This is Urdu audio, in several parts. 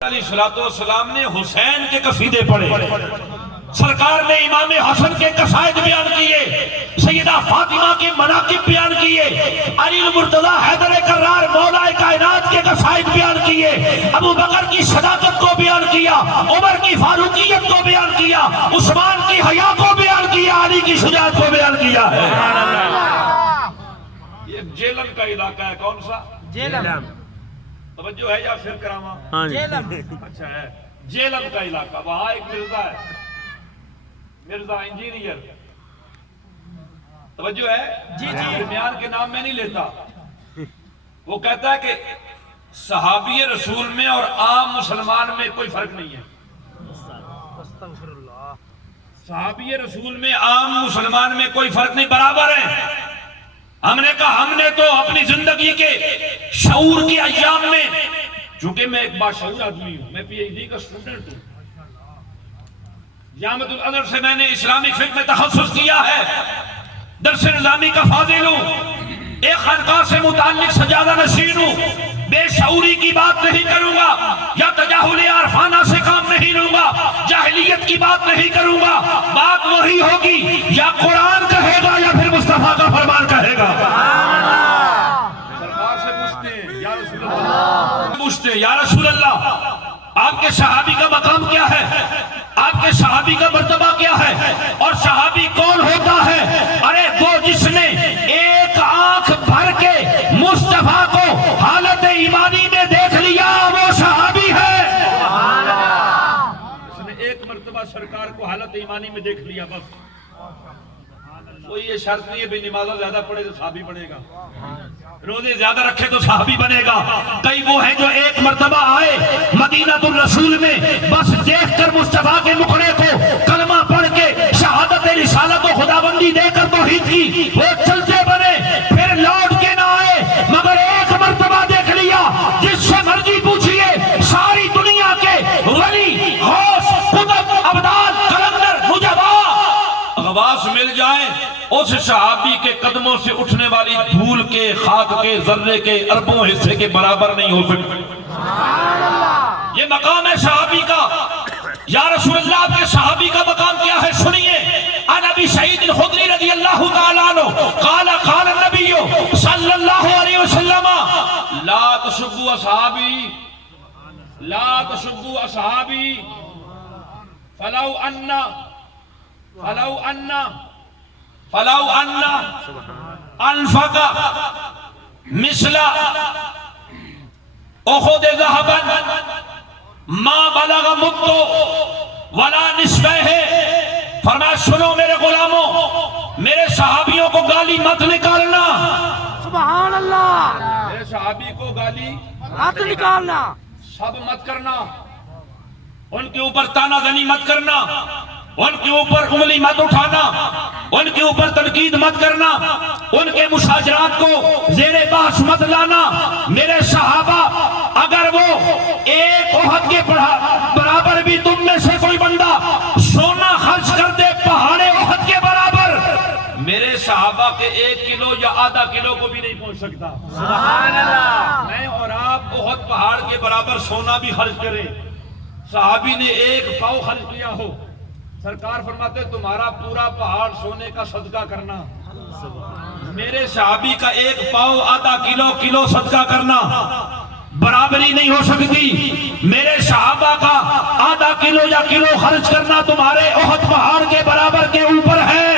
علیہ السلام نے حسین کے قصیدے پڑھے، سرکار نے امام حسن کے قصائد بیان کیے، سیدہ فاطمہ کے مناقب بیان کیے، علی المرتضی حیدر کرار مولا کائنات کے قصائد بیان کیے، ابو بکر کی صداقت کو بیان کیا، عمر کی فاروقیت کو بیان کیا، عثمان کی حیا کو بیان کیا، علی کی شجاعت کو بیان کیا ہے۔ یہ جیلم کا علاقہ ہے، کون سا؟ جیلم۔ توجہ ہے یا پھر کراما؟ جیلم۔ اچھا ہے، جیلم کا علاقہ، وہاں ایک مرزا ہے، مرزا انجینئر، توجہ ہے؟ درمیان کے نام میں نہیں لیتا، وہ کہتا ہے کہ صحابی رسول میں اور عام مسلمان میں کوئی فرق نہیں ہے، صحابی رسول میں عام مسلمان میں کوئی فرق نہیں، برابر ہیں۔ ہم نے کہا ہم نے تو اپنی زندگی کے شعور کے ایام میں، چونکہ میں ایک باشعور آدمی ہوں، میں پی ایچ ڈی کا سٹوڈنٹ ہوں، جامعۃ الازہر سے میں نے اسلامک فقہ میں تخصص کیا ہے، درس نظامی کا فاضل ہوں، ایک خانقاہ سے متعلق سجادہ نشین ہوں، بے شعوری کی بات نہیں کروں گا، یا تجاہل عارفانہ سے کام نہیں لوں گا، جاہلیت کی بات نہیں کروں گا، بات وہی ہوگی یا قرآن کہے گا یا پھر مصطفیٰ کا فرمان کہے گا۔ سرکار سے پوچھتے ہیں یا رسول اللہ، پوچھتے ہیں یا رسول اللہ، آپ کے صحابی کا مقام کیا ہے، آپ کے صحابی کا مرتبہ کیا ہے، اور صحابی کون ہوتا ہے؟ ارے وہ جس نے ایک آنکھ بھر کے مصطفیٰ کو حالت ایمانی میں دیکھ لیا وہ صحابی ہے، جس نے ایک مرتبہ سرکار کو حالت ایمانی میں دیکھ لیا بس، کوئی یہ شرط نہیں ہے بھی نمازہ زیادہ پڑھے تو صحابی بنے گا، روزے زیادہ رکھے تو صحابی بنے گا۔ کئی وہ ہیں جو ایک مرتبہ آئے مدینہ الرسول میں، بس دیکھ کر مصطفیٰ کے مکھڑے کو کلمہ پڑھ کے شہادت رسالت و خداوندی دے کر توحید کی وہ چلتے بنے، پھر لوٹ کے نہ آئے، مگر ایک مرتبہ دیکھ لیا، جس سے مرضی پوچھئے ساری دنیا کے ولی غوث قطب ابدال قلندر نجبا غواص مل جائیں، اس صحابی کے قدموں سے اٹھنے والی دھول کے، خاک کے، ذرے کے، اربوں حصے کے برابر نہیں ہو سکتی۔ یہ مقام ہے صحابی کا۔ یا رسول اللہ، آپ کے صحابی کا مقام کیا ہے؟ سنیے، عن ابی سعید الخدری رضی اللہ تعالیٰ عنہ قال قال النبی صلی اللہ علیہ وسلم لا تسبوا اصحابی، لا تسبوا اصحابی فلو ان انفق مثل احد ذهبا ما بلغ مد ولا نصفہ۔ فرمایا سنو میرے غلاموں، میرے صحابیوں کو گالی مت نکالنا، سبحان اللہ، میرے صحابی کو گالی مت نکالنا، سب مت کرنا، ان کے اوپر تانا زنی مت کرنا، ان کے اوپر انگلی مت اٹھانا، ان کے اوپر تنقید مت کرنا، ان کے مشاجرات کو زیر بحث مت لانا۔ میرے صحابہ اگر وہ ایک احد کے برابر بھی تم میں سے کوئی بندہ سونا خرچ کر دے پہاڑ احد کے برابر، میرے صحابہ کے 1 کلو یا آدھا کلو کو بھی نہیں پہنچ سکتا۔ سبحان اللہ۔ میں اور آپ احد پہاڑ کے برابر سونا بھی خرچ کریں، صحابی نے 1 پاؤ خرچ کیا ہو، سرکار فرماتے تمہارا پورا پہاڑ سونے کا صدقہ کرنا، میرے صحابی کا 1 پاؤ آدھا کلو صدقہ کرنا برابری نہیں ہو سکتی۔ میرے صحابہ کا آدھا کلو یا کلو خرچ کرنا تمہارے احد پہاڑ کے برابر کے اوپر ہے،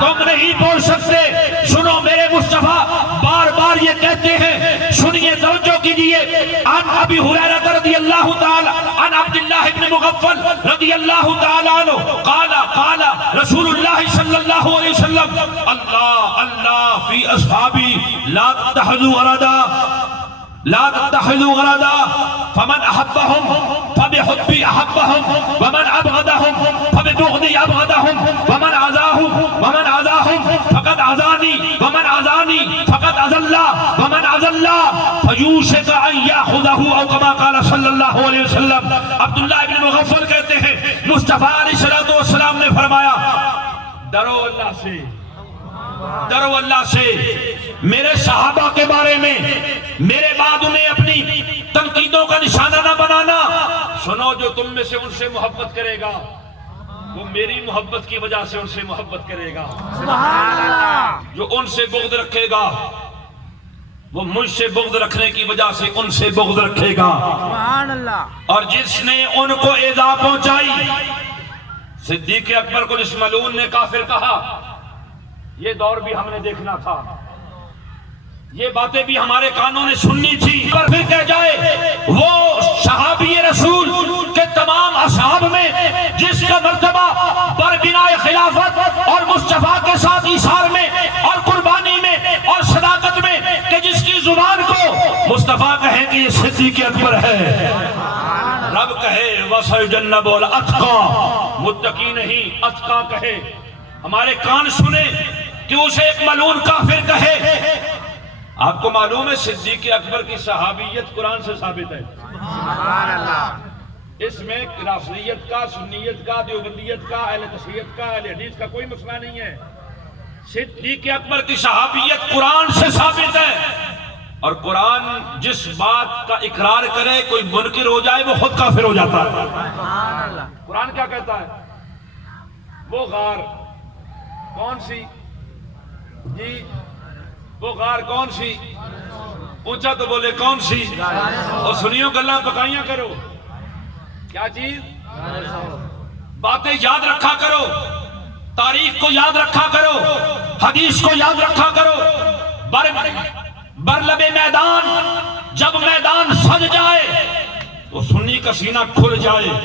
تم نہیں بول سکتے۔ سنو میرے مصطفیٰ بار بار یہ کہتے ہیں، سنیے توجہ کیجئے، عن ابی ہریرہ رضی اللہ تعالی عن عبداللہ ابن مغفل رضی اللہ تعالی عنہ قال قال رسول اللہ صلی اللہ علیہ وسلم اللہ اللہ فی اصحابی لا تتخذوا غرضا، لا تتخذوا غرضا فمن احبهم فبحبي احبهم ومن ابغضهم فببغضي ابغضهم ومن عزاهم فقد عزاني ومن عزاني فقد عزا ومن عزا فيوشك ان ياخذه او كما قال صلی اللہ علیہ وسلم۔ عبداللہ ابن مغفل کہتے ہیں مصطفیٰ علیہ السلام نے فرمایا ڈرو اللہ سے، ڈرو اللہ سے۔ میرے صحابہ کے بارے میں میرے بعد انہیں اپنی تنقیدوں کا نشانہ نہ بنانا، سنو جو تم میں سے ان سے محبت کرے گا وہ میری محبت کی وجہ سے ان سے محبت کرے گا، سبحان اللہ، جو ان سے بغض رکھے گا وہ مجھ سے بغض رکھنے کی وجہ سے ان سے بغض رکھے گا، سبحان اللہ، اور جس نے ان کو ایذا پہنچائی، صدیق اکبر کو جس ملعون نے کافر کہا، یہ دور بھی ہم نے دیکھنا تھا، یہ باتیں بھی ہمارے کانوں نے سننی تھی، پر پھر کہہ جائے وہ صحابی رسول کے تمام اصحاب میں جس کا مرتبہ بر بنا خلافت اور مصطفیٰ کے ساتھ ایثار میں اور قربانی میں اور صداقت میں کہ جس کی زبان کو مصطفیٰ کہے کہ یہ صدیق اکبر ہے، رب کہے وَسَيُجَنَّبُ الْأَتْقَى، متقی نہیں اتقا کہے، ہمارے کان سنے کہ اسے ایک ملعون کافر کہے۔ آپ کو معلوم ہے صدیق اکبر کی صحابیت قرآن سے ثابت ہے، سبحان اللہ، اس میں رافضیت کا، سنیت کا، دیوبندیت کا، اہل تشیعت کا، اہل حدیث کا کوئی مسئلہ نہیں ہے۔ صدیق اکبر کی صحابیت قرآن سے ثابت ہے، اور قرآن جس بات کا اقرار کرے کوئی منکر ہو جائے وہ خود کافر ہو جاتا ہے۔ سبحان اللہ، قرآن کیا کہتا ہے؟ وہ غار کون سی جی، وہ غار کون سی، اونچا تو بولے کون سی، اور سنیو گلاں پکائیاں کرو، کیا چیز، باتیں یاد رکھا کرو، تاریخ کو یاد رکھا کرو، حدیث کو یاد رکھا کرو، برلب میدان جب میدان سج جائے تو سنی کا سینہ کھل جائے،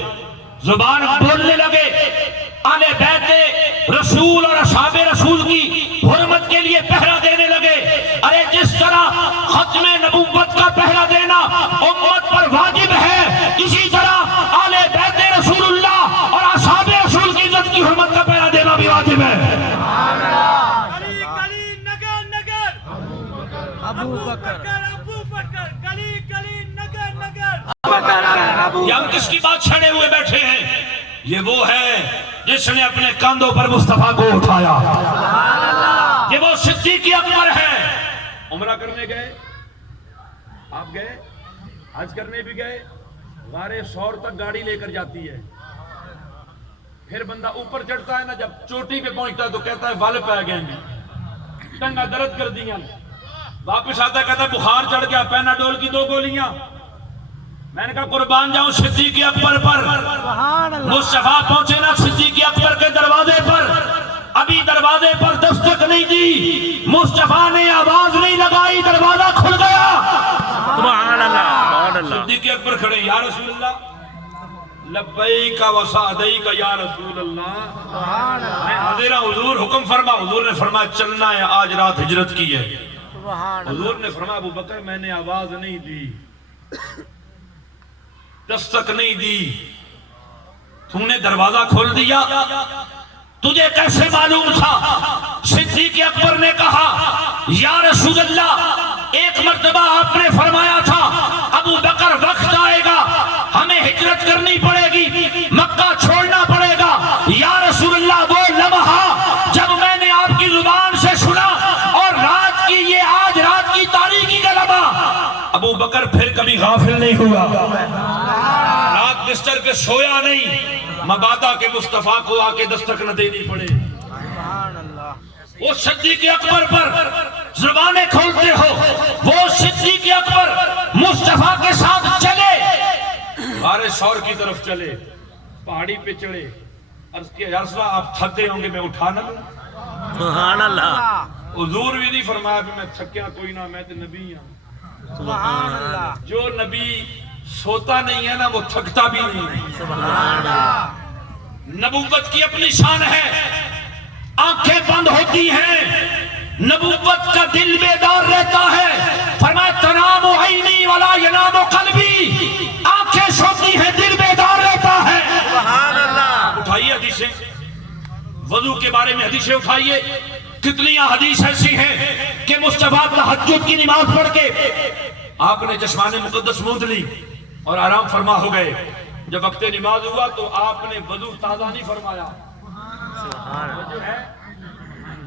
زبان بولنے لگے، اہل بیت رسول اور اصحاب رسول کی حرمت کے لیے پہرا دینے لگے۔ ارے جس طرح ختم نبوت کا پہرا دینا امت پر واجب ہے، اسی طرح اہل بیت رسول اللہ اور اصحاب رسول کی عزت کی حرمت کا پہرا دینا بھی واجب ہے۔ گلی گلی نگر نگر ابو بکر، ابو بکر، گلی گلی نگر نگر یہ ہم کس کی بات چھڑے ہوئے بیٹھے ہیں؟ یہ وہ ہے جس نے اپنے کاندھوں پر مصطفیٰ کو اٹھایا، یہ وہ صدیق اکبر ہے۔ عمرہ کرنے گئے، آپ گئے، حج کرنے بھی گئے، غار ثور تک گاڑی لے کر جاتی ہے، پھر بندہ اوپر چڑھتا ہے نا، جب چوٹی پہ پہنچتا ہے تو کہتا ہے ول پہ گئے ہیں، ٹنگا درد کر دیا، واپس آتا ہے کہتا ہے بخار چڑھ گیا، پیناڈول کی 2 گولیاں۔ میں نے کہا قربان جاؤں صدیق اکبر پر، سبحان اللہ، مصطفیٰ پہنچے نا صدیق اکبر کے دروازے پر، ابھی دروازے پر دستک نہیں دی، مصطفیٰ نے آواز نہیں لگائی، دروازہ کھل گیا، سبحان اللہ، سبحان اللہ، صدیق اکبر کھڑے، یا رسول اللہ، لبیک و سعدیک یا رسول اللہ، سبحان اللہ، میں حاضر ہوں حضور، حکم فرما۔ حضور نے فرمایا چلنا ہے، آج رات ہجرت کی ہے۔ سبحان اللہ، حضور نے فرمایا ابو بکر میں نے آواز نہیں دی، دستک نہیں دی، تم نے دروازہ کھول دیا، تجھے کیسے معلوم تھا؟ صدیق اکبر نے کہا یا رسول اللہ، ایک مرتبہ آپ نے فرمایا تھا ابو بکر وقت آئے گا ہمیں ہجرت کرنی پڑے گی، مکہ چھوڑنا پڑے گا۔ یا رسول اللہ وہ لمحہ جب میں نے آپ کی زبان سے سنا اور رات کی یہ آج رات کی تاریکی کا لمحہ، ابو بکر پھر کبھی غافل نہیں ہوا، رات بستر پہ سویا نہیں، مبادا کے مصطفیٰ کو آ کے دستک نہ دینی پڑے۔ سبحان اللہ، وہ صدیق اکبر پر زبانیں کھولتے ہو، وہ صدیق اکبر مصطفیٰ کے ساتھ چلے، غار ثور کی طرف چلے، پہاڑی پہ چڑھے، عرض کیا یا رسول اللہ آپ تھکے ہوں گے میں اٹھا نہ لوں؟ سبحان اللہ، حضور بھی نہیں فرمایا کہ میں تھکیا کوئی نہ، میں تو نبی ہوں۔ سبحان اللہ، جو نبی سوتا نہیں ہے نا وہ تھکتا بھی نہیں۔ سبحان اللہ، نبوت کی اپنی شان ہے، آنکھیں بند ہوتی ہیں، نبوت کا دل بیدار رہتا ہے۔ فرمایا تنام عینی ولا ینام قلبی، آنکھیں سوتی ہیں دل بیدار رہتا ہے۔ سبحان اللہ، اٹھائیے حدیثیں، وضو کے بارے میں حدیثیں اٹھائیے، کتنی حدیث ایسی ہیں کہ مصطفیٰ تہجد کی نماز پڑھ کے آپ نے چشمان مقدس موند لی اور آرام فرما ہو گئے۔ جب وقت نماز ہوا تو آپ نے وضو تازہ نہیں فرمایا، جو ہے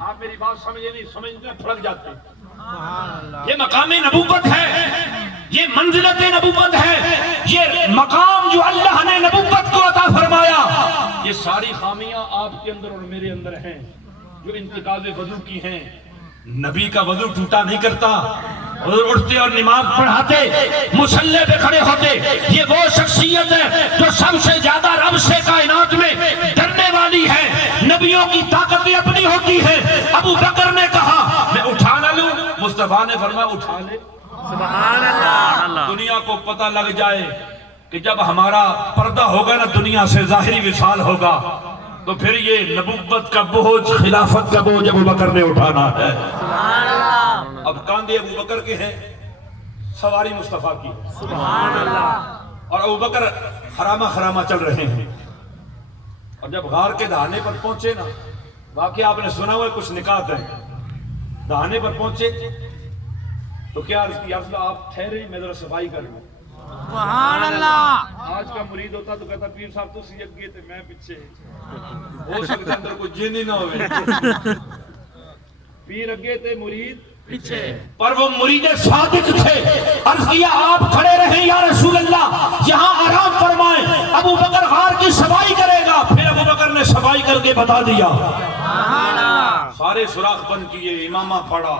آپ میری بات سمجھے نہیں، سمجھتے پھڑک جاتے، سبحان اللہ، یہ مقام نبوت ہے۔ یہ منزلت نبوت ہے، یہ مقام جو اللہ نے نبوت کو عطا فرمایا، یہ ساری خامیاں آپ کے اندر اور میرے اندر ہیں جو انتقاض وضو کی ہیں۔ نبی کا وضو ٹوٹا نہیں کرتا، حضور اٹھتے اور نماز پڑھاتے، مصلی پہ کھڑے ہوتے۔ یہ وہ شخصیت ہے جو سب سے زیادہ رب سے کائنات میں ڈرنے والی ہے۔ نبیوں کی طاقتیں اپنی ہوتی ہیں۔ ابو بکر نے کہا میں اٹھا نہ لوں، مصطفیٰ نے فرمایا اٹھا لے۔ سبحان اللہ۔ دنیا کو پتہ لگ جائے کہ جب ہمارا پردہ ہوگا نا دنیا سے، ظاہری وصال ہوگا، تو پھر یہ نبوت کا بوجھ، خلافت کا بوجھ ابو بکر نے اٹھانا ہے۔ سبحان اللہ۔ اب کاندھے ابو بکر کے ہیں، سواری مصطفیٰ کی، سبحان اللہ۔ اور ابو بکر خرامہ خرامہ چل رہے ہیں۔ اور جب غار کے دہانے پر پہنچے نا، واقعی آپ نے سنا ہوا کچھ نکات ہے، دہانے پر پہنچے تو کیا عرض کی، یا رسول اللہ آپ ٹھہرے میں ذرا صفائی کر لوں۔ سبحان اللہ۔ آج کا مرید ہوتا تو کہتا پیر صاحب تو سی اگے تھے میں پیچھے، ہو سکتا اندر کوئی جن ہی نہ ہوئے۔ پیر اگے تھے مرید پیچھے، پر وہ مرید صادق تھے۔ عرض کیا آپ کھڑے رہیں یا رسول اللہ، یہاں آرام فرمائیں، ابو بکر غار کی صفائی کرے گا۔ پھر ابو بکر نے صفائی کر کے بتا دیا۔ سبحان اللہ۔ سارے سوراخ بند کیے، امامہ پڑا،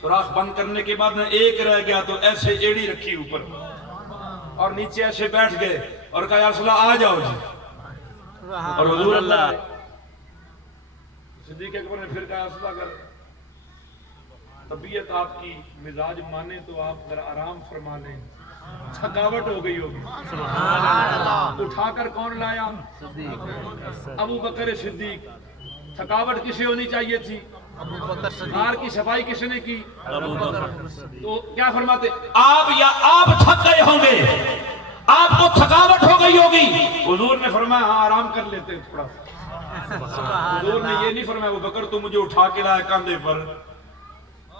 سوراخ بند کرنے کے بعد ایک رہ گیا تو ایسے ایڑی رکھی اوپر اور نیچے ایسے بیٹھ گئے اور کہا یا رسول اللہ آ جاؤ جی۔ اور حضور اللہ صدیق اکبر نے پھر کہا یا رسول اللہ اگر طبیعت آپ کی مزاج مانے تو آپ ذرا آرام فرما لیں، تھکاوٹ ہو گئی ہوگی۔ سبحان اللہ۔ اٹھا کر کون لایا؟ ابو بکر صدیق۔ تھکاوٹ کسے ہونی چاہیے تھی؟ ابو بکر صدیق۔ غار کی صفائی کس نے کی؟ ابو بکر صدیق۔ تو کیا فرماتے آپ، یا آپ تھک گئے ہوں گے، آپ کو تھکاوٹ ہو گئی ہوگی۔ حضور نے فرمایا ہاں آرام کر لیتے ہیں تھوڑا۔ حضور نے یہ نہیں فرمایا ابو بکر تو مجھے اٹھا کے لایا کاندھے پر،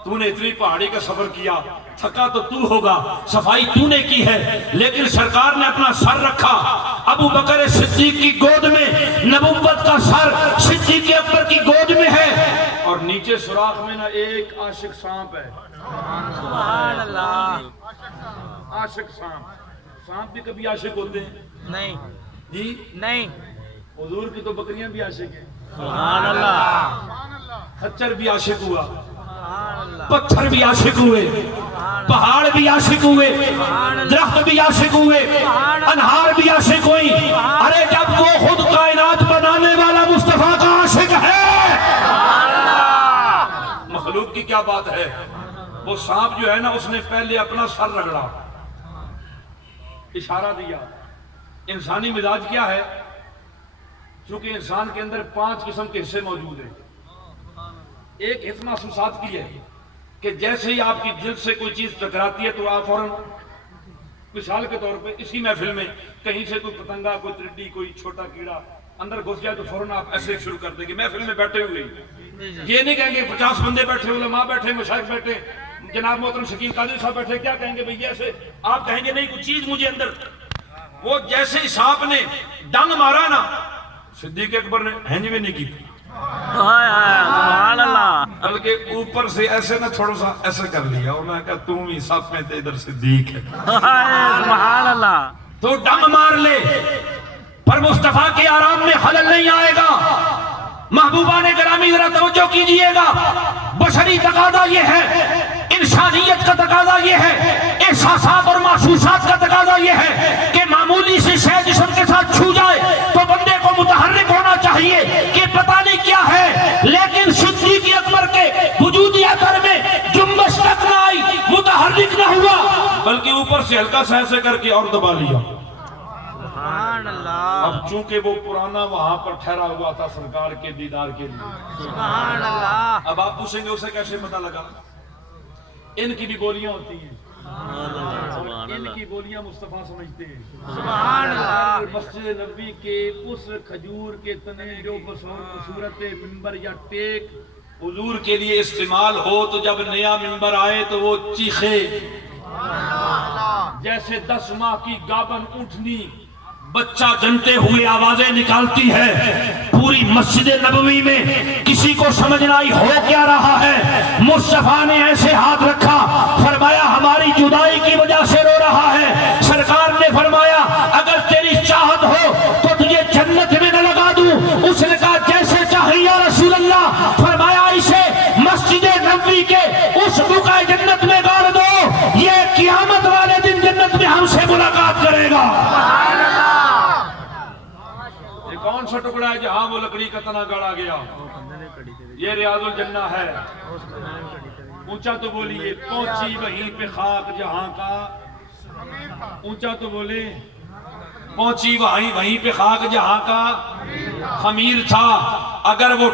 تو نے اتنی پہاڑی کا سفر کیا، تھکا تو تو ہوگا، صفائی تو نے کی ہے، لیکن سرکار نے اپنا سر رکھا ابو بکر صدیق کی گود میں، نبوت کا سر صدیق اکبر کی گود میں ہے، اور نیچے سوراخ میں نا ایک عاشق سانپ ہے۔ سبحان اللہ۔ عاشق سانپ، سانپ بھی کبھی عاشق ہوتے ہیں نہیں جی؟ نہیں۔ حضور کی تو بکریاں بھی عاشق ہیں، سبحان اللہ۔ خچر بھی عاشق ہوا، سبحان اللہ۔ پتھر بھی عاشق ہوئے، پہاڑ بھی عاشق ہوئے، درخت بھی عاشق ہوئے، انہار بھی عاشق ہوئی۔ ارے جب وہ خود کائنات بنانے والا مصطفیٰ کا عاشق ہے، مخلوق کی کیا بات ہے۔ وہ سانپ جو ہے نا اس نے پہلے اپنا سر رگڑا، اشارہ دیا۔ انسانی مزاج کیا ہے؟ چونکہ انسان کے اندر 5 قسم کے حصے موجود ہیں۔ ایک حصہ محسوسات کی ہے کہ جیسے ہی آپ کی جلد سے کوئی چیز ٹکراتی ہے تو آپ فوراً، مثال کے طور پہ اسی محفل میں کہیں سے کوئی پتنگا، کوئی ترڈی، کوئی چھوٹا کیڑا اندر گھس جائے تو فوراً آپ ایسے شروع کر دیں گے۔ محفل میں بیٹھے ہوئے یہ نہیں کہیں گے 50 بندے بیٹھے، علماء بیٹھے، مشائخ بیٹھے، جناب محترم شکیل قادری صاحب بیٹھے، کیا کہیں گے بھئی ایسے؟ آپ کہیں گے نہیں کوئی چیز مجھے اندر۔ وہ جیسے ہی سانپ نے ڈنگ مارا نا، صدیق اکبر نے ہینج بھی نہیں کی، سبحان اللہ۔ بلکہ اوپر سے ایسے نہ تھوڑا سا ایسے کر لیا، اور میں کہا تم ہی سب میں تے ادھر صدیق ہے، سبحان اللہ۔ تو ڈنگ مار لے، پر مصطفیٰ کے آرام میں خلل نہیں آئے گا۔ محبوبان گرامی ذرا توجہ کیجئے گا، بشری تقاضا یہ ہے، انسانیت کا تقاضا یہ ہے، احساسات اور محسوسات کا تقاضا یہ ہے کہ معمولی سی شے جسم کے ساتھ چھو جائے تو بندے کو متحرک ہونا چاہیے کہ پتہ نہیں کیا ہے، لیکن صدیق اکبر کے وجودی اثر میں جنبش تک نہ آئی، متحرک نہ ہوا، بلکہ اوپر سے ہلکا سا ایسے کر کے اور دبا لیا۔ سبحان اللہ۔ اب چونکہ وہ پرانا وہاں پر ٹھہرا ہوا تھا سرکار کے دیدار کے لیے، سبحان اللہ۔ اب آپ پوچھیں گے اسے کیسے پتہ لگا؟ ان کی بھی بولیاں ہوتی ہیں، ان کی بولیاں مصطفیٰ سمجھتے ہیں۔ سبحان اللہ۔ مسجد نبوی کے اس کھجور کے تنے جو بصورت منبر یا ٹیک حضور کے لیے استعمال ہو، تو جب نیا منبر آئے تو وہ چیخے جیسے 10 ماہ کی گابن اونٹنی بچہ جنتے ہوئے آوازیں نکالتی ہے. پوری مسجد نبوی میں کسی کو سمجھ نہ آئی ہو کیا رہا ہے. مصطفیٰ نے ایسے ہاتھ رکھا, فرمایا ہماری جدائی کی وجہ سے رو رہا ہے. سرکار نے فرمایا اگر تیری چاہت ہو تو تجھے جنت میں نہ لگا دوں. اس نے کہا جیسے چاہیے یا رسول اللہ. فرمایا اسے مسجد نبوی کے اس بقعہ جنت میں گاڑ دو, یہ قیامت والے دن جنت میں ہم سے ملاقات کرے گا. یہ کون سا ٹکڑا ہے جہاں وہ لکڑی کا تنا گاڑا گیا؟ یہ ریاض الجنہ ہے. اونچا تو بولیے, پہنچی وہیں پہ خاک جہاں کا. اونچا تو بولے, پہنچی وہیں پہ خاک جہاں کا خمیر تھا. اگر وہ